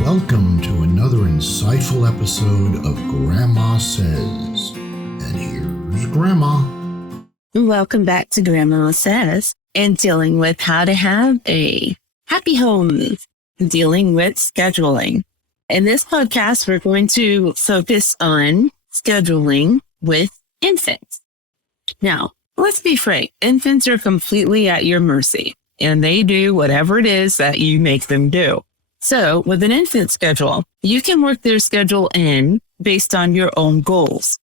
Welcome to another insightful episode of Grandma Says. And here's Grandma. Welcome back to Grandma Says and dealing with how to have a happy home, dealing with scheduling. In this podcast, we're going to focus on scheduling with infants. Now, let's be frank. Infants are completely at your mercy, and they do whatever it is that you make them do. So with an infant schedule, you can work their schedule in based on your own goals.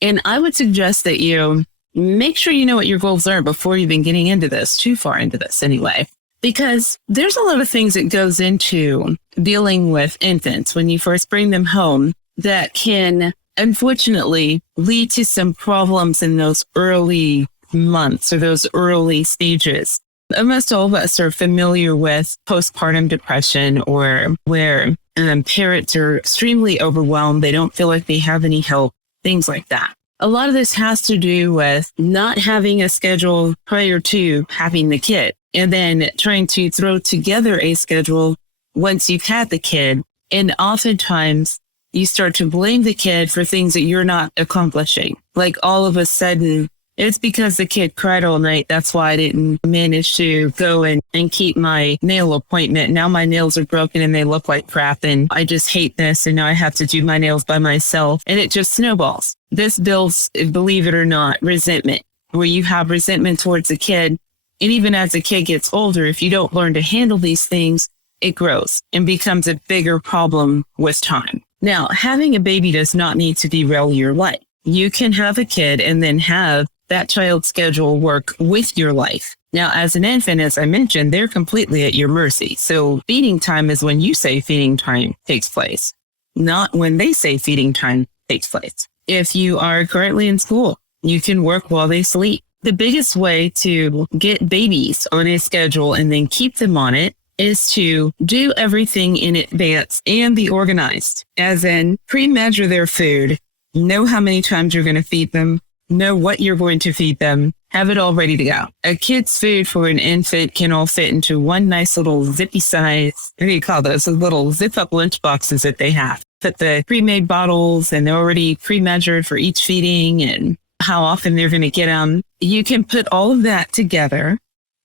And I would suggest that you make sure you know what your goals are before even getting into this, too far into this anyway, because there's a lot of things that goes into dealing with infants when you first bring them home that can unfortunately lead to some problems in those early months or those early stages. Most all of us are familiar with postpartum depression, or where parents are extremely overwhelmed. They don't feel like they have any help, things like that. A lot of this has to do with not having a schedule prior to having the kid, and then trying to throw together a schedule once you've had the kid. And oftentimes you start to blame the kid for things that you're not accomplishing. Like all of a sudden, it's because the kid cried all night. That's why I didn't manage to go and keep my nail appointment. Now my nails are broken and they look like crap, and I just hate this. And now I have to do my nails by myself, and it just snowballs. This builds, believe it or not, resentment, where you have resentment towards the kid. And even as the kid gets older, if you don't learn to handle these things, it grows and becomes a bigger problem with time. Now, having a baby does not need to derail your life. You can have a kid and then have that child's schedule work with your life. Now, as an infant, as I mentioned, they're completely at your mercy. So feeding time is when you say feeding time takes place, not when they say feeding time takes place. If you are currently in school, you can work while they sleep. The biggest way to get babies on a schedule and then keep them on it is to do everything in advance and be organized, as in pre-measure their food, know how many times you're going to feed them, know what you're going to feed them, have it all ready to go. A kid's food for an infant can all fit into one nice little zippy size, what do you call those? Those little zip-up lunch boxes that they have. Put the pre-made bottles, and they're already pre-measured for each feeding and how often they're going to get them. You can put all of that together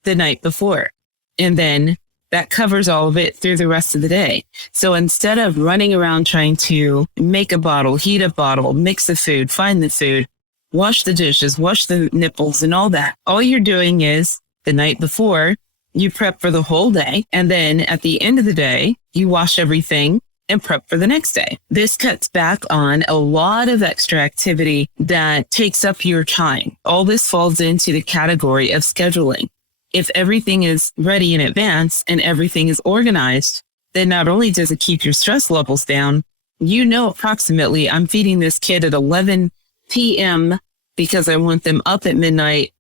the night before, and then that covers all of it through the rest of the day. So instead of running around trying to make a bottle, heat a bottle, mix the food, find the food, wash the dishes, wash the nipples and all that, all you're doing is the night before, you prep for the whole day. And then at the end of the day, you wash everything and prep for the next day. This cuts back on a lot of extra activity that takes up your time. All this falls into the category of scheduling. If everything is ready in advance and everything is organized, then not only does it keep your stress levels down, you know approximately I'm feeding this kid at 11 p.m. because I want them up at midnight,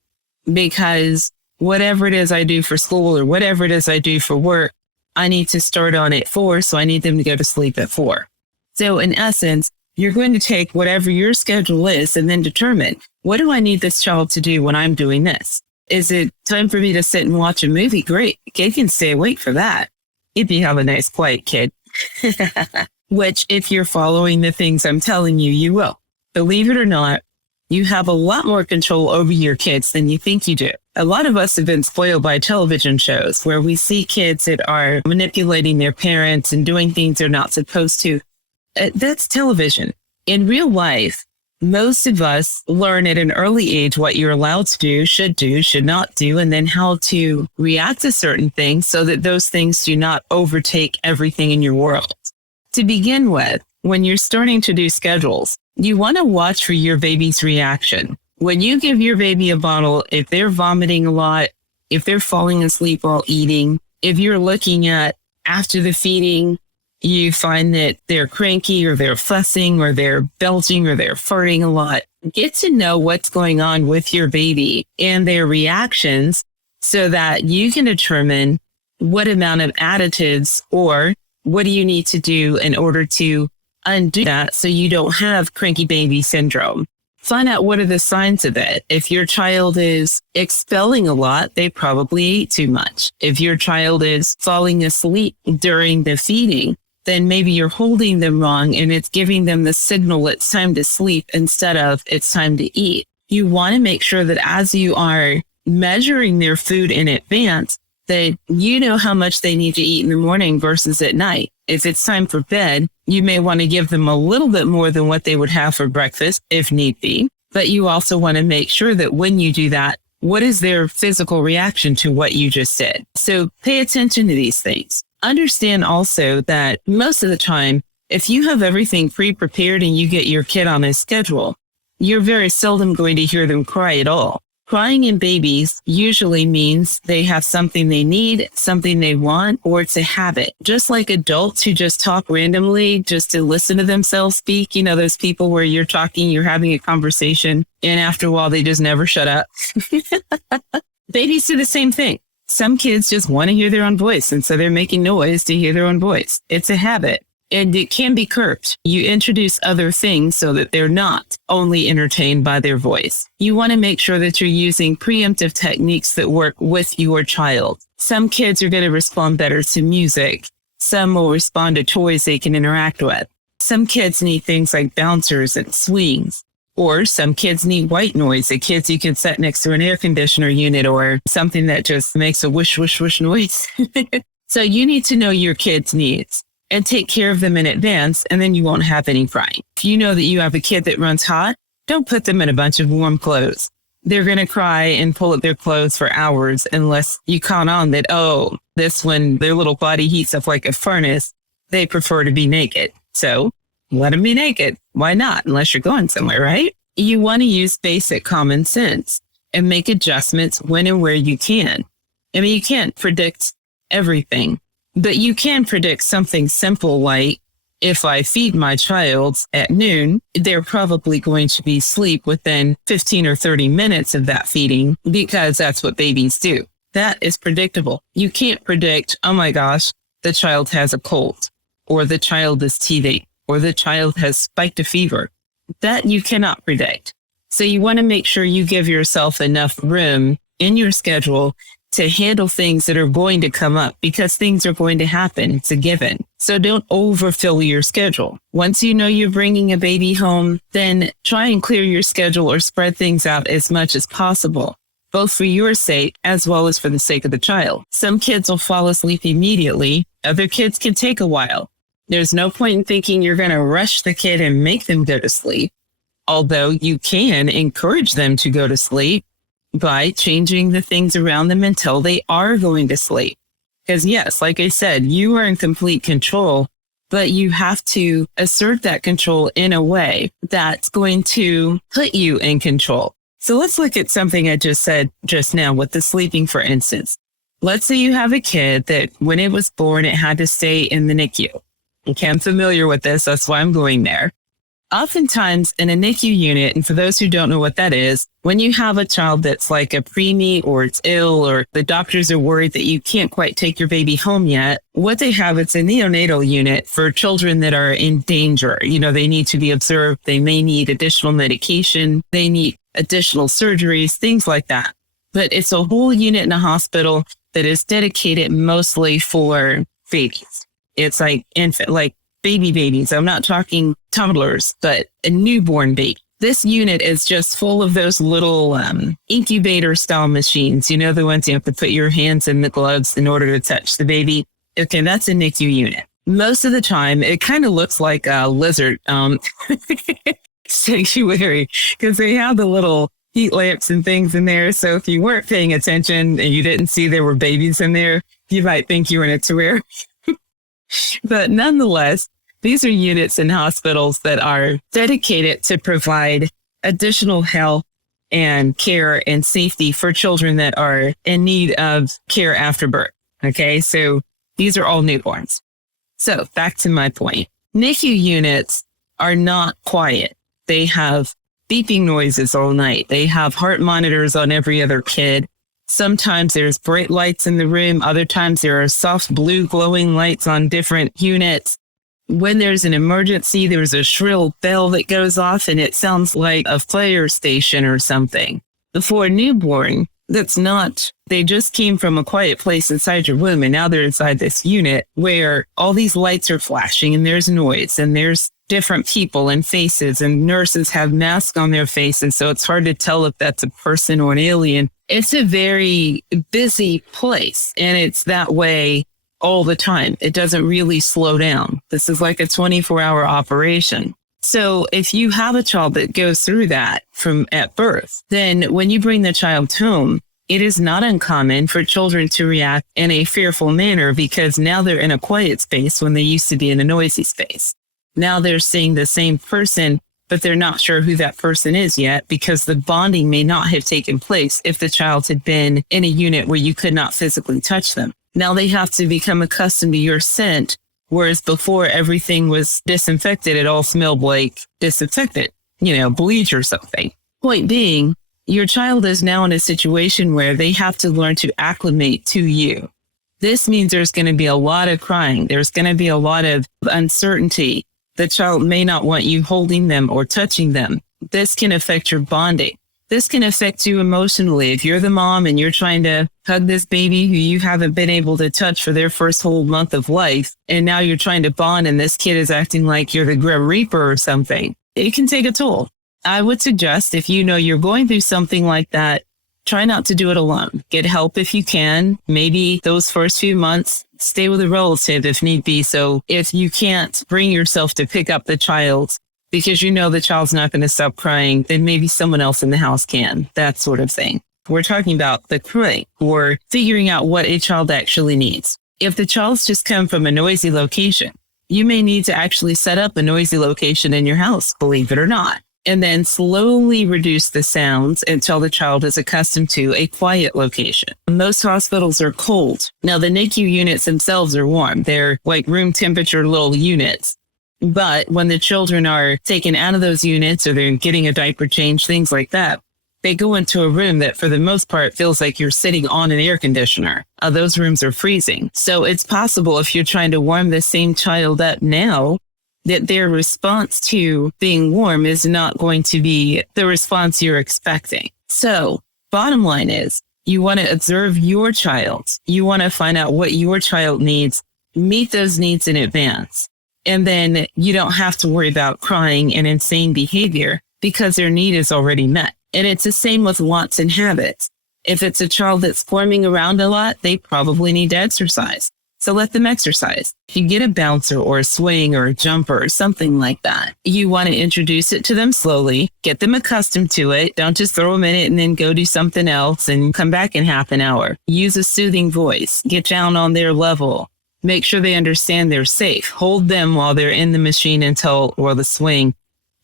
because whatever it is I do for school or whatever it is I do for work, I need to start on at 4, so I need them to go to sleep at 4. So in essence, you're going to take whatever your schedule is and then determine, what do I need this child to do when I'm doing this? Is it time for me to sit and watch a movie? Great. Kid can stay awake for that, if you have a nice, quiet kid. Which, if you're following the things I'm telling you, you will. Believe it or not, you have a lot more control over your kids than you think you do. A lot of us have been spoiled by television shows where we see kids that are manipulating their parents and doing things they're not supposed to. That's television. In real life, most of us learn at an early age what you're allowed to do, should not do, and then how to react to certain things so that those things do not overtake everything in your world. To begin with, when you're starting to do schedules, you want to watch for your baby's reaction. When you give your baby a bottle, if they're vomiting a lot, if they're falling asleep while eating, if you're looking at after the feeding, you find that they're cranky or they're fussing or they're belching or they're farting a lot, get to know what's going on with your baby and their reactions so that you can determine what amount of additives or what do you need to do in order to undo that so you don't have cranky baby syndrome. Find out what are the signs of it. If your child is expelling a lot, they probably ate too much. If your child is falling asleep during the feeding, then maybe you're holding them wrong and it's giving them the signal it's time to sleep instead of it's time to eat. You want to make sure that as you are measuring their food in advance, that you know how much they need to eat in the morning versus at night. If it's time for bed, you may want to give them a little bit more than what they would have for breakfast if need be. But you also want to make sure that when you do that, what is their physical reaction to what you just said? So pay attention to these things. Understand also that most of the time, if you have everything pre-prepared and you get your kid on a schedule, you're very seldom going to hear them cry at all. Crying in babies usually means they have something they need, something they want, or it's a habit. Just like adults who just talk randomly just to listen to themselves speak. You know, those people where you're talking, you're having a conversation, and after a while, they just never shut up. Babies do the same thing. Some kids just want to hear their own voice, and so they're making noise to hear their own voice. It's a habit, and it can be curbed. You introduce other things so that they're not only entertained by their voice. You want to make sure that you're using preemptive techniques that work with your child. Some kids are going to respond better to music. Some will respond to toys they can interact with. Some kids need things like bouncers and swings. Or some kids need white noise, the kids you can set next to an air conditioner unit or something that just makes a whoosh, whoosh, whoosh noise. So you need to know your kids' needs and take care of them in advance, and then you won't have any crying. If you know that you have a kid that runs hot, don't put them in a bunch of warm clothes. They're going to cry and pull at their clothes for hours unless you count on that, oh, this when their little body heats up like a furnace, they prefer to be naked. So let them be naked. Why not? Unless you're going somewhere, right? You want to use basic common sense and make adjustments when and where you can. I mean, you can't predict everything, but you can predict something simple like if I feed my child at noon, they're probably going to be asleep within 15 or 30 minutes of that feeding because that's what babies do. That is predictable. You can't predict, oh my gosh, the child has a cold or the child is teething or the child has spiked a fever. That you cannot predict. So you want to make sure you give yourself enough room in your schedule to handle things that are going to come up because things are going to happen. It's a given. So don't overfill your schedule. Once you know you're bringing a baby home, then try and clear your schedule or spread things out as much as possible, both for your sake as well as for the sake of the child. Some kids will fall asleep immediately. Other kids can take a while. There's no point in thinking you're going to rush the kid and make them go to sleep, although you can encourage them to go to sleep by changing the things around them until they are going to sleep. Because yes, like I said, you are in complete control, but you have to assert that control in a way that's going to put you in control. So let's look at something I just said just now with the sleeping, for instance. Let's say you have a kid that when it was born, it had to stay in the NICU. Okay, I'm familiar with this. That's why I'm going there. Oftentimes in a NICU unit, and for those who don't know what that is, when you have a child that's like a preemie or it's ill or the doctors are worried that you can't quite take your baby home yet, what they have, it's a neonatal unit for children that are in danger. You know, they need to be observed. They may need additional medication. They need additional surgeries, things like that. But it's a whole unit in a hospital that is dedicated mostly for babies. It's like infant, like babies. I'm not talking toddlers, but a newborn baby. This unit is just full of those little incubator style machines. You know, the ones you have to put your hands in the gloves in order to touch the baby. Okay, that's a NICU unit. Most of the time, it kind of looks like a lizard sanctuary because they have the little heat lamps and things in there. So if you weren't paying attention and you didn't see there were babies in there, you might think you were in a terrarium. But nonetheless, these are units in hospitals that are dedicated to provide additional health and care and safety for children that are in need of care after birth. Okay, so these are all newborns. So back to my point. NICU units are not quiet. They have beeping noises all night. They have heart monitors on every other kid. Sometimes there's bright lights in the room. Other times there are soft blue glowing lights on different units. When there's an emergency, there's a shrill bell that goes off and it sounds like a fire station or something. For a newborn, That's not, they just came from a quiet place inside your womb and now they're inside this unit where all these lights are flashing and there's noise and there's different people and faces and nurses have masks on their faces. So it's hard to tell if that's a person or an alien. It's a very busy place and it's that way all the time. It doesn't really slow down. This is like a 24-hour operation. So if you have a child that goes through that from at birth, then when you bring the child home, it is not uncommon for children to react in a fearful manner because now they're in a quiet space when they used to be in a noisy space. Now they're seeing the same person, but they're not sure who that person is yet because the bonding may not have taken place if the child had been in a unit where you could not physically touch them. Now they have to become accustomed to your scent. Whereas before everything was disinfected, it all smelled like disinfectant, bleach or something. Point being, your child is now in a situation where they have to learn to acclimate to you. This means there's going to be a lot of crying. There's going to be a lot of uncertainty. The child may not want you holding them or touching them. This can affect your bonding. This can affect you emotionally. If you're the mom and you're trying to hug this baby who you haven't been able to touch for their first whole month of life, and now you're trying to bond and this kid is acting like you're the Grim Reaper or something, it can take a toll. I would suggest if you know you're going through something like that, try not to do it alone. Get help if you can. Maybe those first few months, stay with a relative if need be. So if you can't bring yourself to pick up the child, because the child's not going to stop crying, then maybe someone else in the house can, that sort of thing. We're talking about the crying or figuring out what a child actually needs. If the child's just come from a noisy location, you may need to actually set up a noisy location in your house, believe it or not, and then slowly reduce the sounds until the child is accustomed to a quiet location. Most hospitals are cold. Now, the NICU units themselves are warm. They're like room temperature little units. But when the children are taken out of those units or they're getting a diaper change, things like that, they go into a room that for the most part feels like you're sitting on an air conditioner. Those rooms are freezing. So it's possible if you're trying to warm the same child up now, that their response to being warm is not going to be the response you're expecting. So bottom line is you want to observe your child. You want to find out what your child needs, meet those needs in advance. And then you don't have to worry about crying and insane behavior because their need is already met. And it's the same with wants and habits. If it's a child that's squirming around a lot, they probably need to exercise. So let them exercise. If you get a bouncer or a swing or a jumper or something like that, you want to introduce it to them slowly, get them accustomed to it. Don't just throw them in it and then go do something else and come back in half an hour. Use a soothing voice. Get down on their level. Make sure they understand they're safe. Hold them while they're in the machine or the swing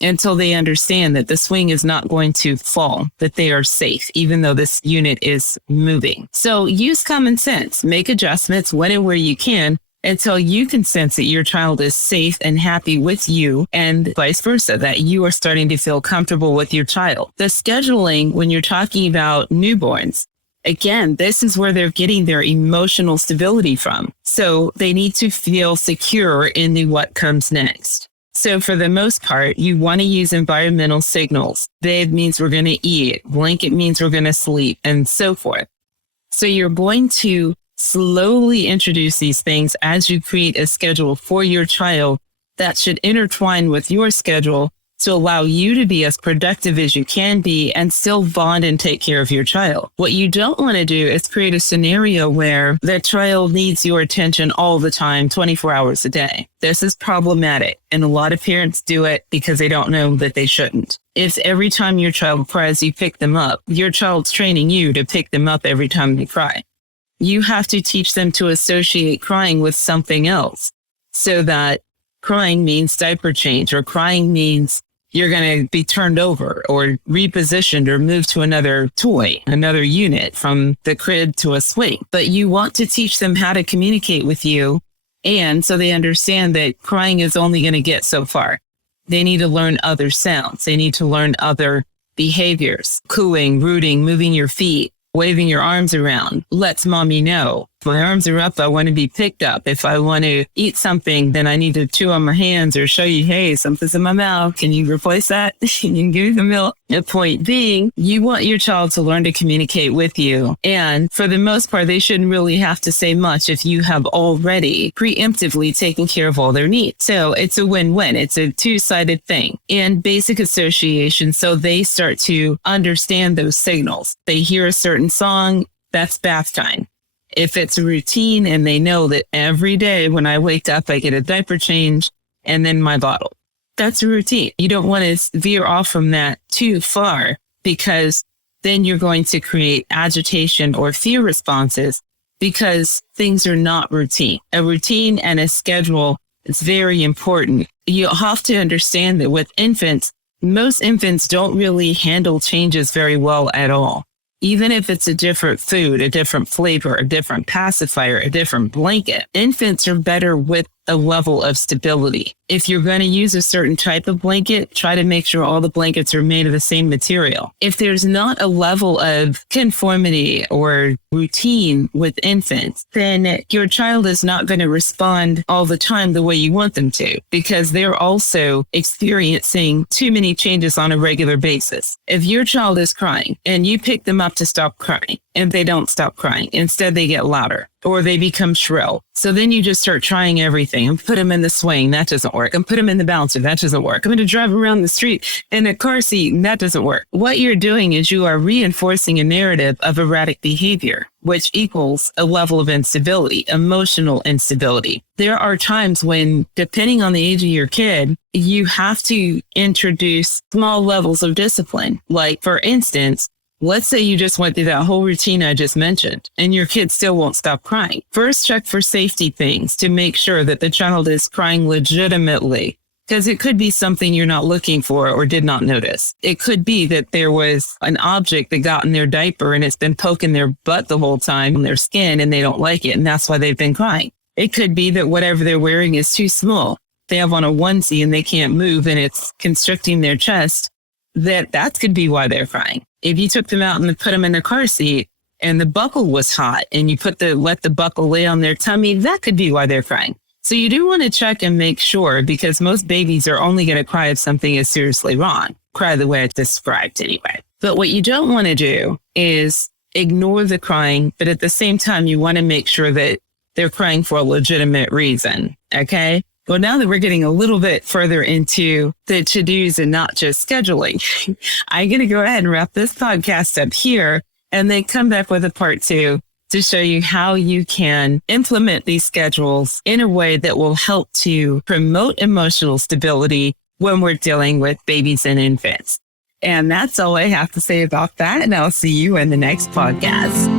until they understand that the swing is not going to fall, that they are safe, even though this unit is moving. So use common sense, make adjustments when and where you can until you can sense that your child is safe and happy with you and vice versa, that you are starting to feel comfortable with your child. The scheduling, when you're talking about newborns, again, this is where they're getting their emotional stability from. So they need to feel secure in what comes next. So for the most part, you want to use environmental signals. Bathe means we're going to eat. Blanket means we're going to sleep, and so forth. So you're going to slowly introduce these things as you create a schedule for your child that should intertwine with your schedule to allow you to be as productive as you can be and still bond and take care of your child. What you don't want to do is create a scenario where the child needs your attention all the time, 24 hours a day. This is problematic, and a lot of parents do it because they don't know that they shouldn't. If every time your child cries, you pick them up, your child's training you to pick them up every time they cry. You have to teach them to associate crying with something else so that crying means diaper change, or crying means you're going to be turned over or repositioned or moved to another toy, another unit from the crib to a swing. But you want to teach them how to communicate with you. And so they understand that crying is only going to get so far. They need to learn other sounds. They need to learn other behaviors, cooing, rooting, moving your feet, waving your arms around, lets mommy know. My arms are up, I want to be picked up. If I want to eat something, then I need to chew on my hands or show you, hey, something's in my mouth. Can you replace that? You can give me the milk. The point being, you want your child to learn to communicate with you. And for the most part, they shouldn't really have to say much if you have already preemptively taken care of all their needs. So it's a win-win. It's a two-sided thing. And basic association, so they start to understand those signals. They hear a certain song, that's bath time. If it's a routine and they know that every day when I wake up, I get a diaper change and then my bottle. That's a routine. You don't want to veer off from that too far because then you're going to create agitation or fear responses because things are not routine. A routine and a schedule is very important. You have to understand that with infants, most infants don't really handle changes very well at all. Even if it's a different food, a different flavor, a different pacifier, a different blanket, infants are better with a level of stability. If you're going to use a certain type of blanket, try to make sure all the blankets are made of the same material. If there's not a level of conformity or routine with infants, then your child is not going to respond all the time the way you want them to, because they're also experiencing too many changes on a regular basis. If your child is crying and you pick them up to stop crying and they don't stop crying, instead they get louder or they become shrill. So then you just start trying everything and put them in the swing. That doesn't work. And put them in the bouncer. That doesn't work. I'm going to drive around the street in a car seat. And that doesn't work. What you're doing is you are reinforcing a narrative of erratic behavior, which equals a level of instability, emotional instability. There are times when, depending on the age of your kid, you have to introduce small levels of discipline. Like, for instance, let's say you just went through that whole routine I just mentioned and your kid still won't stop crying. First, check for safety things to make sure that the child is crying legitimately, because it could be something you're not looking for or did not notice. It could be that there was an object that got in their diaper and it's been poking their butt the whole time on their skin and they don't like it, and that's why they've been crying. It could be that whatever they're wearing is too small. They have on a onesie and they can't move and it's constricting their chest. That could be why they're crying. If you took them out and put them in a car seat and the buckle was hot and you let the buckle lay on their tummy, that could be why they're crying. So you do want to check and make sure, because most babies are only going to cry if something is seriously wrong. Cry the way I described anyway. But what you don't want to do is ignore the crying, but at the same time, you want to make sure that they're crying for a legitimate reason. Okay? Well, now that we're getting a little bit further into the to-dos and not just scheduling, I'm going to go ahead and wrap this podcast up here and then come back with a part 2 to show you how you can implement these schedules in a way that will help to promote emotional stability when we're dealing with babies and infants. And that's all I have to say about that. And I'll see you in the next podcast.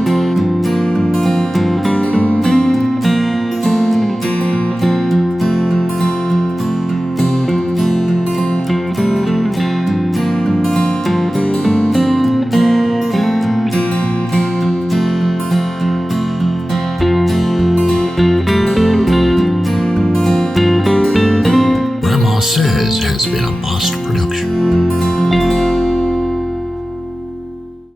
Says has been a Boss production.